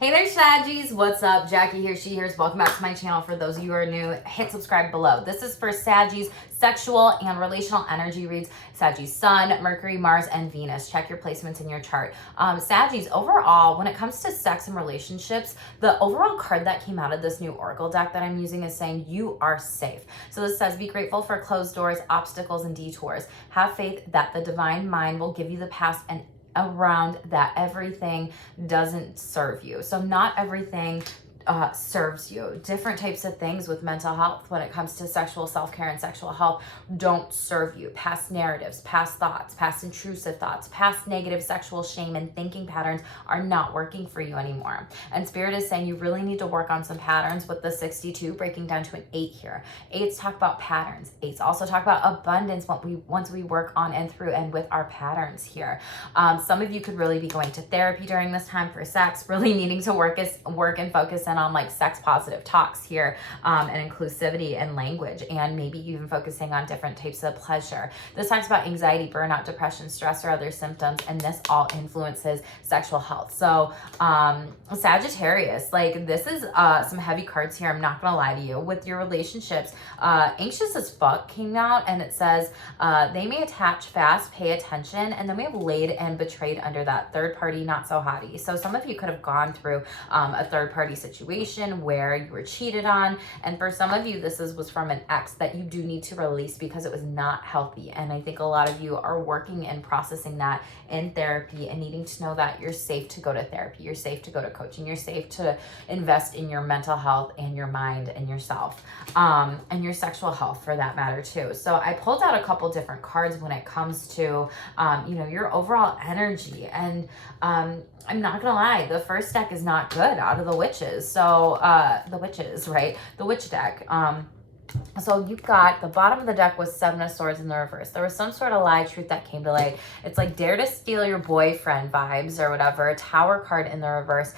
Hey there, Saggies. What's up? Jackie here, she here. Welcome back to my channel. For those of you who are new, hit subscribe below. This is for Saggies, sexual and relational energy reads. Saggies, Sun, Mercury, Mars, and Venus. Check your placements in your chart. Saggies, overall, when it comes to sex and relationships, the overall card that came out of this new Oracle deck that I'm using is saying you are safe. So this says, be grateful for closed doors, obstacles, and detours. Have faith that the divine mind will give you the path and around that everything doesn't serve you. So not everything serves you. Different types of things with mental health when it comes to sexual self-care and sexual health don't serve you. Past narratives, past thoughts, past intrusive thoughts, past negative sexual shame and thinking patterns are not working for you anymore. And Spirit is saying you really need to work on some patterns with the 62 breaking down to an 8 here. 8s talk about patterns. 8s also talk about abundance once we work on and through and with our patterns here. Some of you could really be going to therapy during this time for sex, really needing to work and focus in on like sex positive talks here, and inclusivity and language, and maybe even focusing on different types of pleasure. This talks about anxiety, burnout, depression, stress, or other symptoms, and this all influences sexual health. So Sagittarius, like this is some heavy cards here. I'm not gonna lie to you. With your relationships, anxious as fuck came out, and it says they may attach fast, pay attention, and then we have laid and betrayed under that third party, not so hottie. So some of you could have gone through a third party situation where you were cheated on, and for some of you this was from an ex that you do need to release because it was not healthy. And I think a lot of you are working and processing that in therapy and needing to know that you're safe to go to therapy, you're safe to go to coaching, you're safe to invest in your mental health and your mind and yourself, and your sexual health for that matter too. So I pulled out a couple different cards when it comes to your overall energy, and I'm not gonna lie, the first deck is not good out of the witches. So the witches, right? The witch deck. So you've got the bottom of the deck was 7 of Swords in the reverse. There was some sort of lie, truth that came to light. It's like dare to steal your boyfriend vibes or whatever. Tower card in the reverse,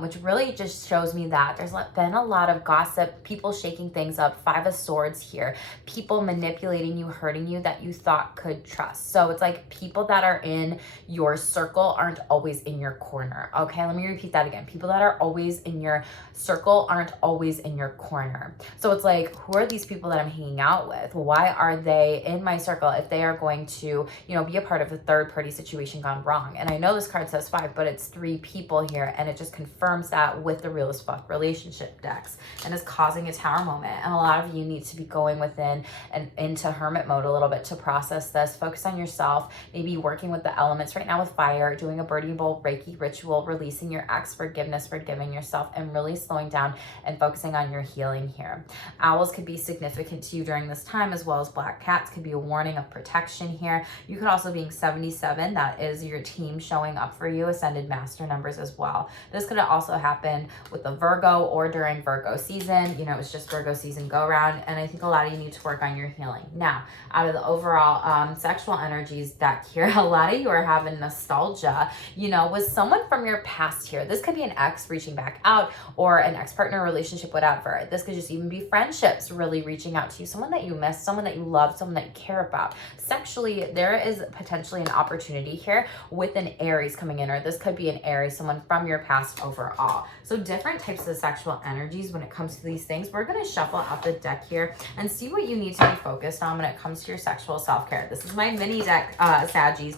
which really just shows me that there's been a lot of gossip, people shaking things up. 5 of Swords here. People manipulating you, hurting you that you thought could trust. So it's like people that are in your circle aren't always in your corner. Okay, let me repeat that again. People that are always in your circle aren't always in your corner. So it's like, who are these people that I'm hanging out with? Why are they in my circle if they are going to, be a part of a third party situation gone wrong? And I know this card says 5, but it's 3 people here, and it just confirms that with the Real as Fuck relationship decks, and is causing a tower moment. And a lot of you need to be going within and into hermit mode a little bit to process this. Focus on yourself, maybe working with the elements right now with fire, doing a birdie bowl Reiki ritual, releasing your ex, forgiveness, forgiving yourself, and really slowing down and focusing on your healing here. Owls could be significant to you during this time, as well as black cats could be a warning of protection here. You could also being 77, that is your team showing up for you, ascended master numbers as well. This could have also happened with a Virgo or during Virgo season. It's just Virgo season go around, and I think a lot of you need to work on your healing. Now, out of the overall sexual energies deck here, a lot of you are having nostalgia, with someone from your past here. This could be an ex reaching back out, or an ex-partner relationship, whatever. This could just even be friendships really reaching out to you, someone that you miss, someone that you love, someone that you care about. Sexually, there is potentially an opportunity here with an Aries coming in, or this could be an Aries, someone from your past overall. So different types of sexual energies when it comes to these things. We're going to shuffle out the deck here and see what you need to be focused on when it comes to your sexual self-care. This is my mini deck, Saggies.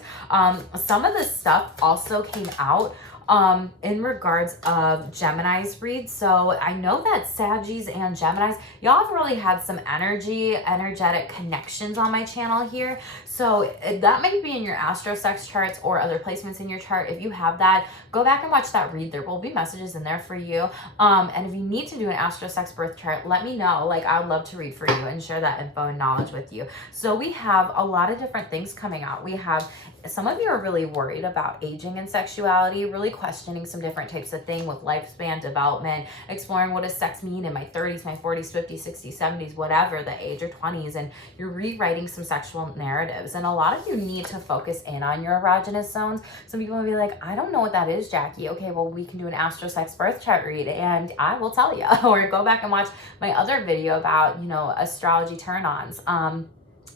Some of this stuff also came out in regards of Gemini's read. So I know that Saggies and Geminis, y'all have really had some energetic connections on my channel here. So that might be in your astro sex charts or other placements in your chart. If you have that, go back and watch that read. There will be messages in there for you. And if you need to do an astro sex birth chart, let me know. Like, I would love to read for you and share that info and knowledge with you. So we have a lot of different things coming out. We have, some of you are really worried about aging and sexuality, really questioning some different types of thing with lifespan development, exploring what does sex mean in my 30s, my 40s, 50s, 60s, 70s, whatever the age, or 20s, and you're rewriting some sexual narratives. And a lot of you need to focus in on your erogenous zones. Some people will be like, I don't know what that is, Jackie. Okay, well, we can do an astro sex birth chart read, and I will tell you. Or go back and watch my other video about, astrology turn-ons.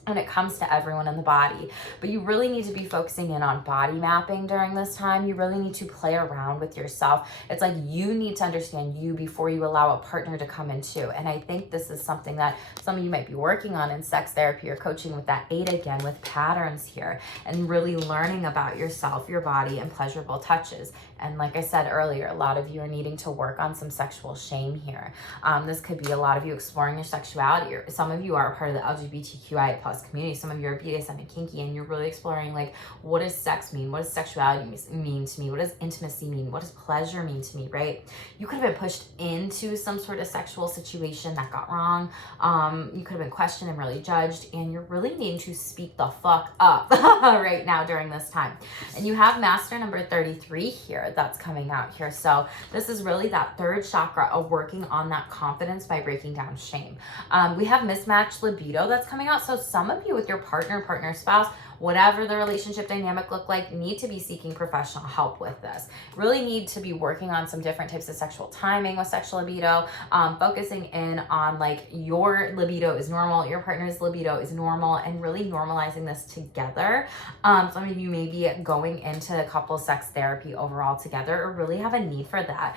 and it comes to everyone in the body. But you really need to be focusing in on body mapping during this time. You really need to play around with yourself. It's like you need to understand you before you allow a partner to come in too. And I think this is something that some of you might be working on in sex therapy or coaching with that 8 again, with patterns here, and really learning about yourself, your body, and pleasurable touches. And like I said earlier, a lot of you are needing to work on some sexual shame here. This could be a lot of you exploring your sexuality, or some of you are a part of the LGBTQIA plus community. Some of you are BDSM and kinky, and you're really exploring, like, what does sex mean? What does sexuality mean to me? What does intimacy mean? What does pleasure mean to me, right? You could have been pushed into some sort of sexual situation that got wrong. You could have been questioned and really judged, and you're really needing to speak the fuck up right now during this time. And you have master number 33 here that's coming out here. So this is really that third chakra of working on that confidence by breaking down shame. We have mismatched libido that's coming out. So some of you with your partner, spouse, whatever the relationship dynamic look like, need to be seeking professional help with this. Really need to be working on some different types of sexual timing with sexual libido, focusing in on, like, your libido is normal, your partner's libido is normal, and really normalizing this together. Some of you may be going into couple sex therapy overall together, or really have a need for that.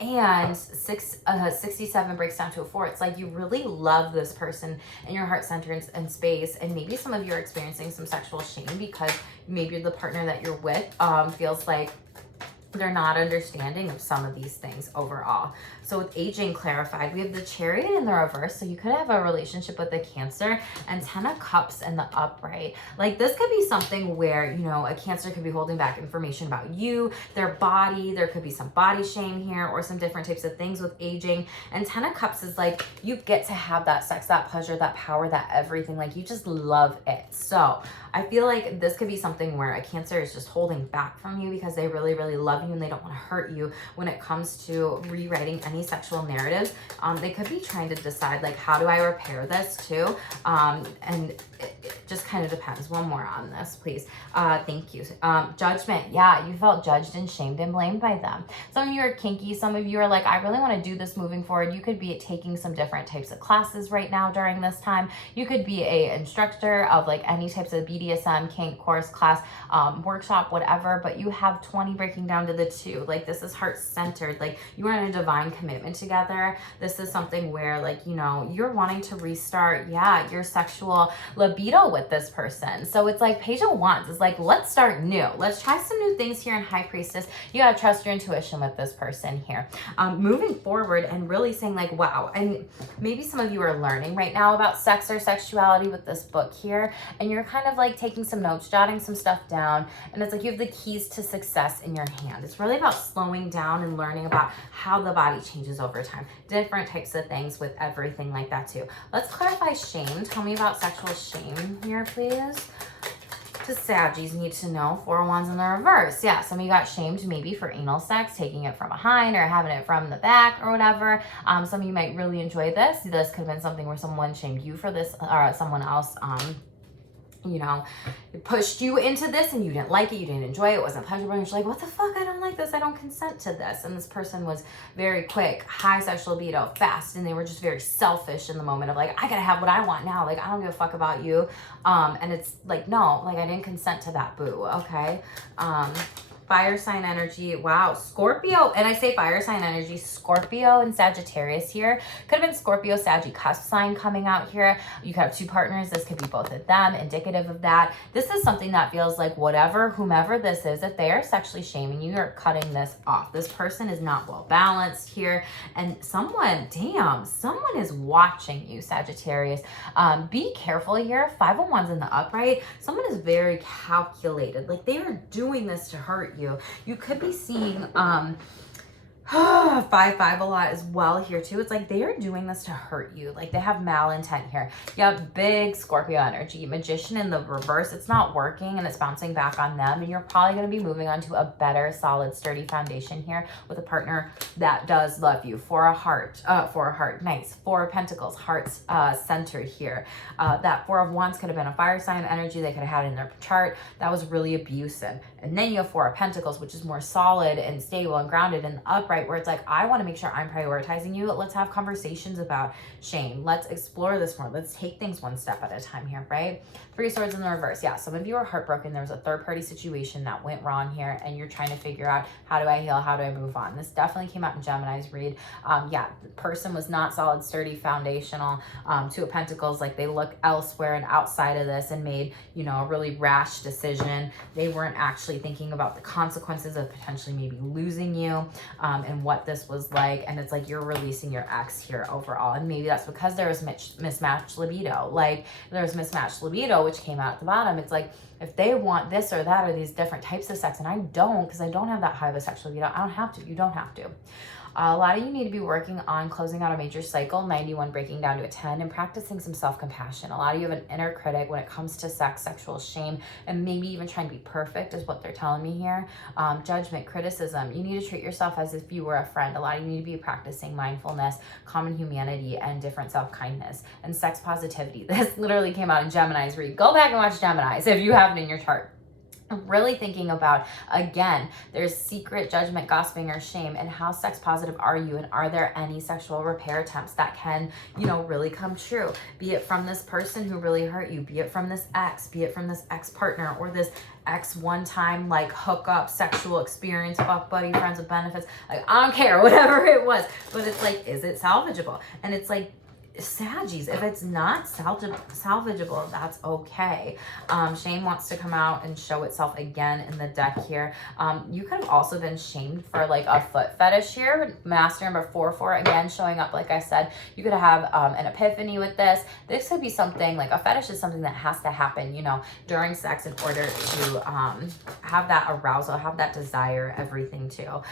And 67 breaks down to a 4. It's like you really love this person in your heart center and space, and maybe some of you are experiencing some sexual shame because maybe the partner that you're with feels like they're not understanding of some of these things overall. So with aging clarified, we have the Chariot in the reverse. So you could have a relationship with a Cancer, and 10 of Cups in the upright. Like, this could be something where, you know, a Cancer could be holding back information about you, their body. There could be some body shame here, or some different types of things with aging. And 10 of Cups is like, you get to have that sex, that pleasure, that power, that everything. Like, you just love it. So I feel like this could be something where a Cancer is just holding back from you because they really, really love you and they don't want to hurt you when it comes to rewriting any sexual narratives. They could be trying to decide, like, how do I repair this too? And it just kind of depends. One more on this, please. Thank you. Judgment. Yeah, you felt judged and shamed and blamed by them. Some of you are kinky. Some of you are like, I really want to do this moving forward. You could be taking some different types of classes right now during this time. You could be a instructor of, like, any types of BDSM, kink, course, class, workshop, whatever, but you have 20 breaking down to the 2. Like, this is heart-centered. Like, you are in a divine commitment together. This is something where, like, you know, you're wanting to restart, your sexual libido with this person. So it's like Page of Wands is like, let's start new. Let's try some new things here in High Priestess. You gotta trust your intuition with this person here. Moving forward and really saying, like, wow. And maybe some of you are learning right now about sex or sexuality with this book here, and you're kind of like taking some notes, jotting some stuff down, and it's like you have the keys to success in your hand. It's really about slowing down and learning about how the body changes over time. Different types of things with everything like that too. Let's clarify shame. Tell me about sexual shame here, please. To Saggies need to know. 4 of Wands in the reverse. Yeah, some of you got shamed maybe for anal sex, taking it from behind or having it from the back or whatever. Some of you might really enjoy this. This could have been something where someone shamed you for this, or someone else you know, it pushed you into this and you didn't like it, you didn't enjoy it, it wasn't pleasurable, and you're like, what the fuck, I don't like this, I don't consent to this. And this person was very quick, high sexual libido, fast, and they were just very selfish in the moment of, like, I gotta have what I want now, like, I don't give a fuck about you. And it's like, no, like, I didn't consent to that, boo, okay? Fire sign energy. Wow. Scorpio. And I say fire sign energy, Scorpio and Sagittarius here. Could have been Scorpio, Saggy cusp sign coming out here. You could have 2 partners. This could be both of them, indicative of that. This is something that feels like whomever this is, if they are sexually shaming you, you're cutting this off. This person is not well balanced here. And someone is watching you, Sagittarius. Be careful here. 5 of Wands in the upright. Someone is very calculated. Like, they are doing this to hurt you. You could be seeing 5-5 a lot as well here too. It's like they are doing this to hurt you. Like, they have malintent here. You have big Scorpio energy. Magician in the reverse. It's not working and it's bouncing back on them. And you're probably going to be moving on to a better, solid, sturdy foundation here with a partner that does love you. 4 of heart. Nice. 4 of Pentacles. Hearts centered here. That 4 of Wands could have been a fire sign energy they could have had in their chart. That was really abusive. And then you have 4 of Pentacles, which is more solid and stable and grounded in the upright, right? Where it's like, I want to make sure I'm prioritizing you. Let's have conversations about shame. Let's explore this more. Let's take things one step at a time here, right? Three of Swords in the reverse. Yeah, some of you are heartbroken. There was a third party situation that went wrong here, and you're trying to figure out, how do I heal? How do I move on? This definitely came out in Gemini's read. Yeah, the person was not solid, sturdy, foundational. Two of Pentacles, like they look elsewhere and outside of this and made, you know, a really rash decision. They weren't actually thinking about the consequences of potentially maybe losing you, and what this was like. And it's like you're releasing your ex here overall. And maybe that's because there was mismatched libido. Like there was mismatched libido, which came out at the bottom. It's like, if they want this or that or these different types of sex, and I don't, because I don't have that high of a sexual libido, I don't have to. You don't have to. A lot of you need to be working on closing out a major cycle, 91 breaking down to a 10, and practicing some self-compassion. A lot of you have an inner critic when it comes to sex, sexual shame, and maybe even trying to be perfect is what they're telling me here. Judgment, criticism. You need to treat yourself as if you were a friend. A lot of you need to be practicing mindfulness, common humanity, and different self-kindness, and sex positivity. This literally came out in Gemini's read. Go back and watch Gemini's if you have it in your chart. Really thinking about, again, there's secret judgment, gossiping, or shame, and how sex positive are you, and are there any sexual repair attempts that can, you know, really come true? Be it from this person who really hurt you, be it from this ex, be it from this ex-partner, or this ex one-time like hookup, sexual experience, fuck buddy, friends with benefits, like I don't care, whatever it was. But it's like, is it salvageable? And it's like, Saggies, if it's not salvageable, that's okay. Shame wants to come out and show itself again in the deck here. You could have also been shamed for like a foot fetish here. Master number 44 again showing up. Like I said, you could have an epiphany with this. This could be something like a fetish is something that has to happen, you know, during sex in order to have that arousal, have that desire, everything too.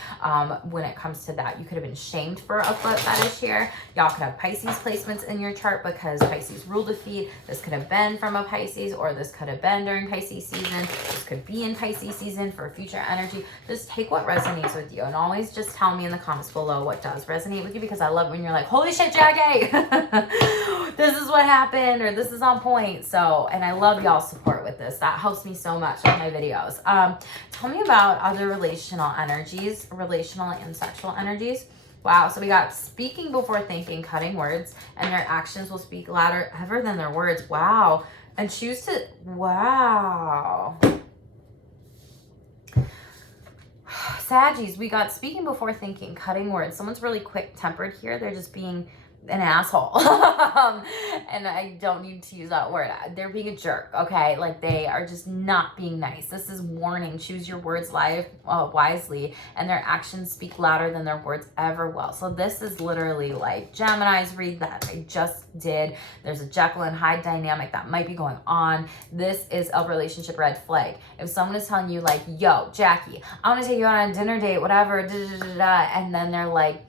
When it comes to that, you could have been shamed for a foot fetish here. Y'all could have Pisces placements in your chart because Pisces rule defeat. This could have been from a Pisces, or this could have been during Pisces season. This could be in Pisces season for future energy. Just take what resonates with you, and always just tell me in the comments below what does resonate with you, because I love when you're like, holy shit, Jackie, this is what happened, or this is on point. So, and I love y'all's support with this. That helps me so much with my videos. Tell me about other relational energies, relational and sexual energies. Wow, so we got speaking before thinking, cutting words, and their actions will speak louder ever than their words. Wow. And choose to, wow. Saggies, we got speaking before thinking, cutting words. Someone's really quick-tempered here. They're just being an asshole. And I don't need to use that word. They're being a jerk, okay? Like they are just not being nice. This is warning. Choose your words wisely, and their actions speak louder than their words ever will. So this is literally like Gemini's read that I just did. There's a Jekyll and Hyde dynamic that might be going on. This is a relationship red flag. If someone is telling you like, yo, Jackie, I want to take you out on a dinner date, whatever, and then they're like,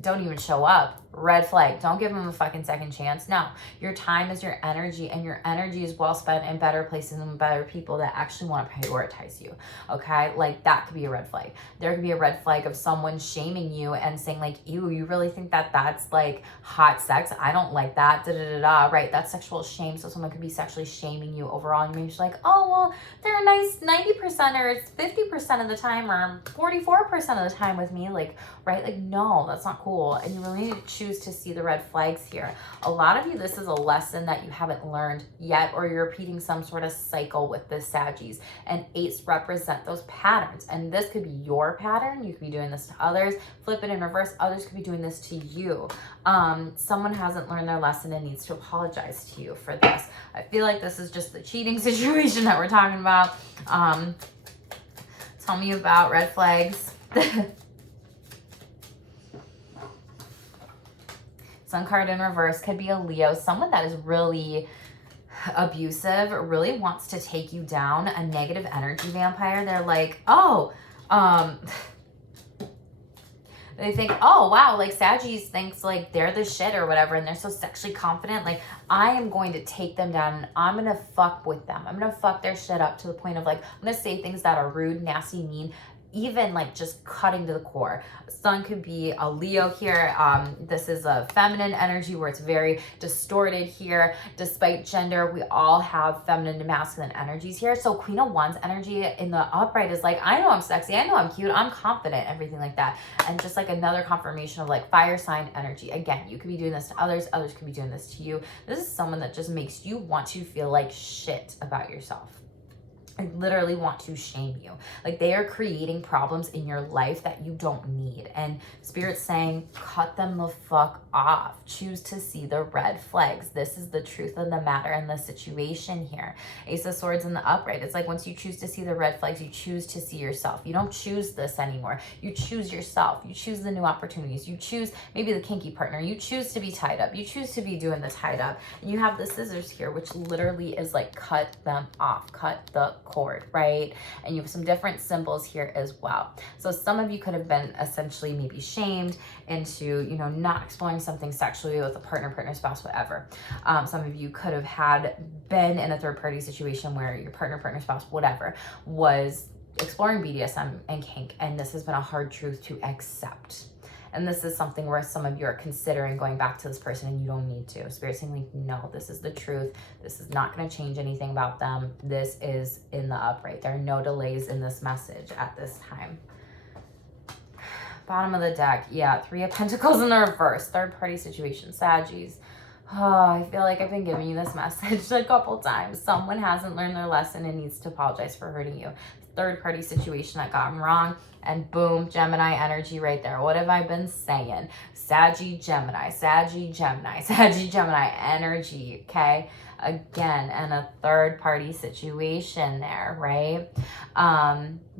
don't even show up. Red flag. Don't give them a fucking second chance. No, your time is your energy, and your energy is well spent in better places and better people that actually want to prioritize you. Okay, like that could be a red flag. There could be a red flag of someone shaming you and saying like, ew, you really think that that's like hot sex? I don't like that. Da da da da. Right, that's sexual shame. So someone could be sexually shaming you overall, and maybe she's like, oh well, they're nice 90% or 50% of the time, or 44% of the time with me. Like, right, like no, that's not cool. And you really need to choose to see the red flags here. A lot of you, this is a lesson that you haven't learned yet, or you're repeating some sort of cycle with the Saggies, and eights represent those patterns, and this could be your pattern. You could be doing this to others. Flip it in reverse, others could be doing this to you. Someone hasn't learned their lesson and needs to apologize to you for this. I feel like this is just the cheating situation that we're talking about. Tell me about red flags. Sun card in reverse could be a Leo, someone that is really abusive, really wants to take you down, a negative energy vampire. They're like, oh, they think, oh, wow, like Saggies thinks like they're the shit or whatever, and they're so sexually confident. Like, I am going to take them down, and I'm going to fuck with them. I'm going to fuck their shit up to the point of like, I'm going to say things that are rude, nasty, mean, even like just cutting to the core. Sun could be a Leo here. This is a feminine energy where it's very distorted here. Despite gender, we all have feminine and masculine energies here. So Queen of Wands energy in the upright is like, I know I'm sexy, I know I'm cute, I'm confident, everything like that. And just like another confirmation of like fire sign energy. Again, you could be doing this to others, others could be doing this to you. This is someone that just makes you want to feel like shit about yourself. I literally want to shame you. Like they are creating problems in your life that you don't need. And Spirit's saying, cut them the fuck off. Choose to see the red flags. This is the truth of the matter and the situation here. Ace of Swords in the upright. It's like once you choose to see the red flags, you choose to see yourself. You don't choose this anymore. You choose yourself. You choose the new opportunities. You choose maybe the kinky partner. You choose to be tied up. You choose to be doing the tied up. And you have the scissors here, which literally is like cut them off. Cut the cord, right? And you have some different symbols here as well. So some of you could have been essentially maybe shamed into, you know, not exploring something sexually with a partner, spouse, whatever. Some of you could have been in a third party situation where your partner, spouse, whatever, was exploring BDSM and kink, and this has been a hard truth to accept. And this is something where some of you are considering going back to this person and you don't need to. Spirit's saying like, no, this is the truth. This is not going to change anything about them. This is in the upright. There are no delays in this message at this time. Bottom of the deck. Yeah, Three of Pentacles in the reverse. Third party situation. Saggies. Oh, I feel like I've been giving you this message a couple times. Someone hasn't learned their lesson and needs to apologize for hurting you. Third party situation that got them wrong, and boom, Gemini energy right there. What have I been saying? Saggy Gemini, Saggy Gemini, Saggy Gemini energy, okay? Again, and a third party situation there, right?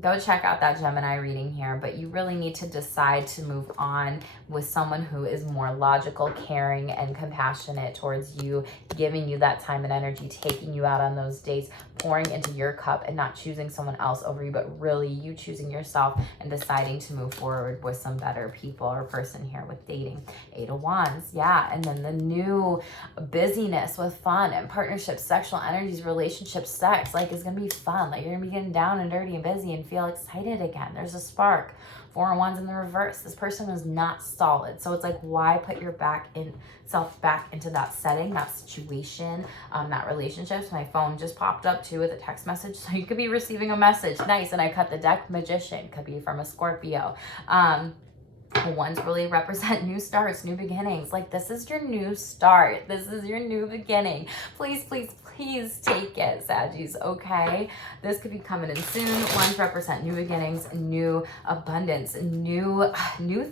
Go check out that Gemini reading here, but you really need to decide to move on with someone who is more logical, caring, and compassionate towards you, giving you that time and energy, taking you out on those dates, pouring into your cup and not choosing someone else over you, but really you choosing yourself and deciding to move forward with some better people or person here with dating. Eight of Wands, yeah. And then the new busyness with fun and partnerships, sexual energies, relationships, sex, like is going to be fun. Like you're going to be getting down and dirty and busy and feel excited again. There's a spark. Four of Wands in the reverse. This person was not solid. So it's like, why put your self back into that setting, that situation, that relationship? So my phone just popped up too with a text message. So you could be receiving a message. Nice. And I cut the deck. Magician. Could be from a Scorpio. Ones really represent new starts, new beginnings. Like this is your new start. This is your new beginning. Please, please, please take it, Saggies, okay? This could be coming in soon. Ones represent new beginnings, new abundance, new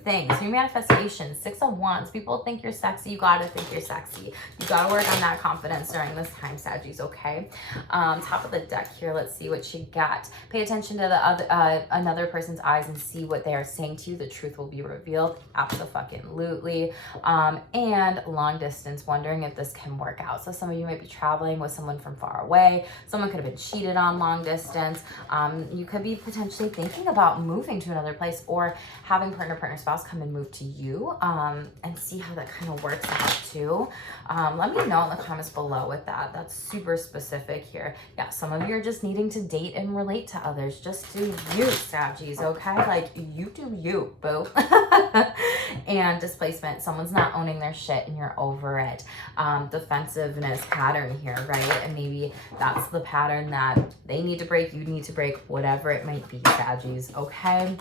things, new manifestations. Six of Wands. People think you're sexy. You gotta think you're sexy. You gotta work on that confidence during this time, Saggies, okay? Top of the deck here. Let's see what you got. Pay attention to the other another person's eyes and see what they are saying to you. The truth will be revealed. Absolutely. And long distance, wondering if this can work out. So some of you might be traveling with someone from far away. Someone could have been cheated on long distance. You could be potentially thinking about moving to another place or having partner, spouse come and move to you, and see how that kind of works out too. Let me know in the comments below with that. That's super specific here. Yeah, some of you are just needing to date and relate to others. Just do you, Saggies, okay? Like you do you, boo. And displacement, someone's not owning their shit and you're over it. Defensiveness pattern here, right? And maybe that's the pattern that they need to break, you need to break, whatever it might be, Saggies, okay?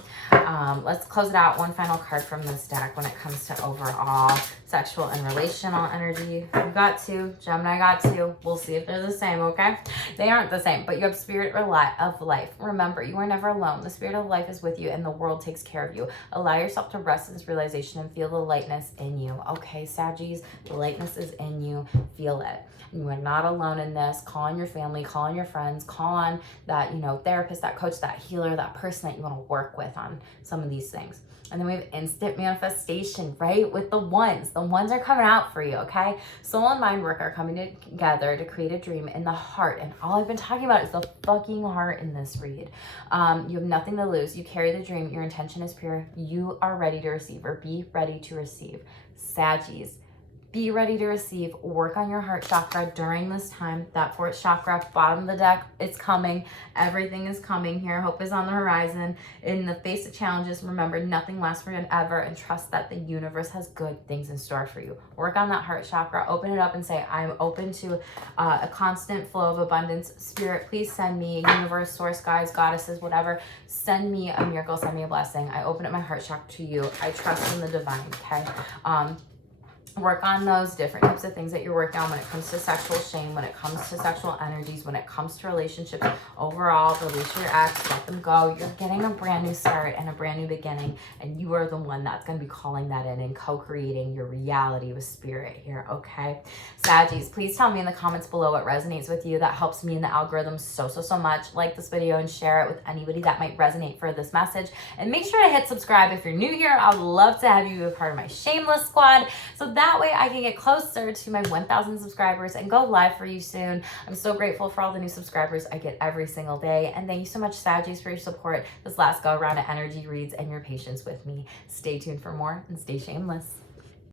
Let's close it out. One final card from this deck when it comes to overall sexual and relational energy. You got two, Gemini got two. We'll see if they're the same, okay? They aren't the same, but you have spirit of life. Remember, you are never alone. The spirit of life is with you and the world takes care of you. Allow yourself to rest in this realization and feel the lightness in you. Okay, Saggies, the lightness is in you. Feel it. You are not alone in this. Call on your family, call on your friends, call on that, therapist, that coach, that healer, that person that you want to work with on some of these things. And then we have instant manifestation, right? With the ones. The ones are coming out for you, okay? Soul and mind work are coming together to create a dream in the heart. And all I've been talking about is the fucking heart in this read. You have nothing to lose. You carry the dream. Your intention is pure. You are ready to receive, or be ready to receive. Saggies, Be ready to receive. Work on your heart chakra during this time. That fourth chakra, bottom of the deck, it's coming. Everything is coming here. Hope is on the horizon. In the face of challenges, remember, nothing lasts forever, and trust that the universe has good things in store for you. Work on that heart chakra. Open it up and say, I'm open to a constant flow of abundance. Spirit, please send me, universe, source, guides, goddesses, whatever. Send me a miracle. Send me a blessing. I open up my heart chakra to you. I trust in the divine, okay? Work on those different types of things that you're working on when it comes to sexual shame, when it comes to sexual energies, when it comes to relationships overall. Release your ex, let them go. You're getting a brand new start and a brand new beginning, and you are the one that's going to be calling that in and co-creating your reality with spirit here, okay? Saggies, please tell me in the comments below what resonates with you. That helps me in the algorithm so much. Like this video and share it with anybody that might resonate for this message. And make sure to hit subscribe if you're new here. I would love to have you be a part of my Shameless squad. So that way I can get closer to my 1,000 subscribers and go live for you soon. I'm so grateful for all the new subscribers I get every single day. And thank you so much, Saggies, for your support this last go around of energy reads and your patience with me. Stay tuned for more and stay shameless.